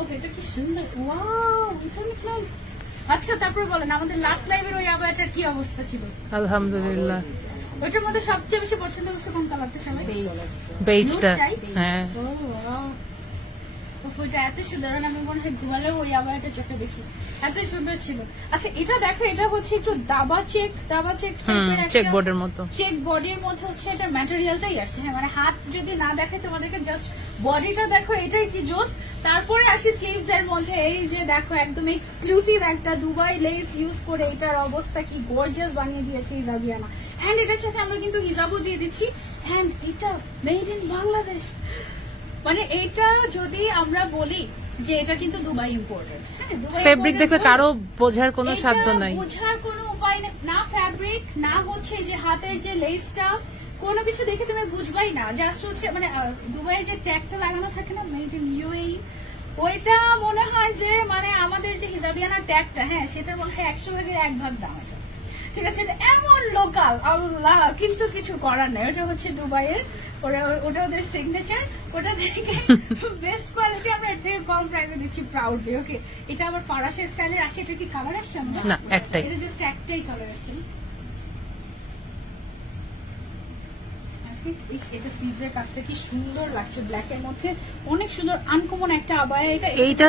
ওকে এটা কি সুন্দর। ওয়াও এটা অনেক নাইস আচ্ছা তারপর বলেন আমাদের লাস্ট লাইভের ওই কি অবস্থা ছিল? আলহামদুলিল্লাহ। ওইটার মধ্যে সবচেয়ে বেশি পছন্দ করছে কোন কালারটা সবাই? বেজটা হ্যাঁ। ও, wow. উফ, এত সুন্দর আমি মনে হয় ঘুমালেও ওই আবায়াটা চোখে দেখি। এত সুন্দর ছিল। আচ্ছা এটা দেখো এটা হচ্ছে একটু দাবা চেক দাবা চেক চেক বোর্ডের মতো। চেক বডির মধ্যে হচ্ছে এটা ম্যাটেরিয়ালটাই আসছে। হ্যাঁ মানে হাত যদি না দেখে তোমাদেরকে জাস্ট বডিটা দেখো এটাই কি জোস? তারপরে আসি স্লিভস এর মধ্যে এই যে দেখো একদম এক্সক্লুসিভ একটা দুবাই লেস ইউজ করে এটার অবস্থা কি গর্জিয়াস বানিয়ে দিয়েছে ইজাবিয়ানা এন্ড এটার সাথে আমরা কিন্তু হিজাবও দিয়ে দিচ্ছি। এন্ড এটা মেড ইন বাংলাদেশ। মানে এটা যদি আমরা বলি যে এটা কিন্তু দুবাই ইম্পোর্টেড হ্যাঁ দুবাই ফেব্রিক দেখলে বলে- কারও বোঝার কোনো সাধ্য নাই। বোঝার কোনো উপায় নেই না ফ্যাব্রিক না হচ্ছে যে হাতের যে লেসটা কোনো কিছু দেখে তুমি বুঝবাই না। জাস্ট হচ্ছে মানে দুবাইয়ের যে ট্যাগটা লাগানো থাকে না মেড ইন ইউএই ওইটা মনে হয় যে মানে আমাদের যে হিজাবিয়ানা ট্যাগটা হ্যাঁ সেটা মনে হয় একশো ভাগের এক ভাগ দাম এটা। ঠিক আছে এমন লোকাল আল্লাহ কিন্তু কিছু করার নেই। ওটা হচ্ছে দুবাইয়ের ওরা ওটা ওদের সিগনেচার ওটা থেকে বেস্ট কোয়ালিটি আমরা এর থেকে কম প্রাইসে দিচ্ছি প্রাউডলি ওকে এটা আবার ফরাসি স্টাইলের আসে এটা কি কালার আসছে আমরা? না, একটাই। এটা জাস্ট একটাই কালার আসছে। ইস, এটা সিজের কাজটা কি সুন্দর লাগছে ব্ল্যাক এর মধ্যে। অনেক সুন্দর আনকমন একটা আবায়া এটা। এইটা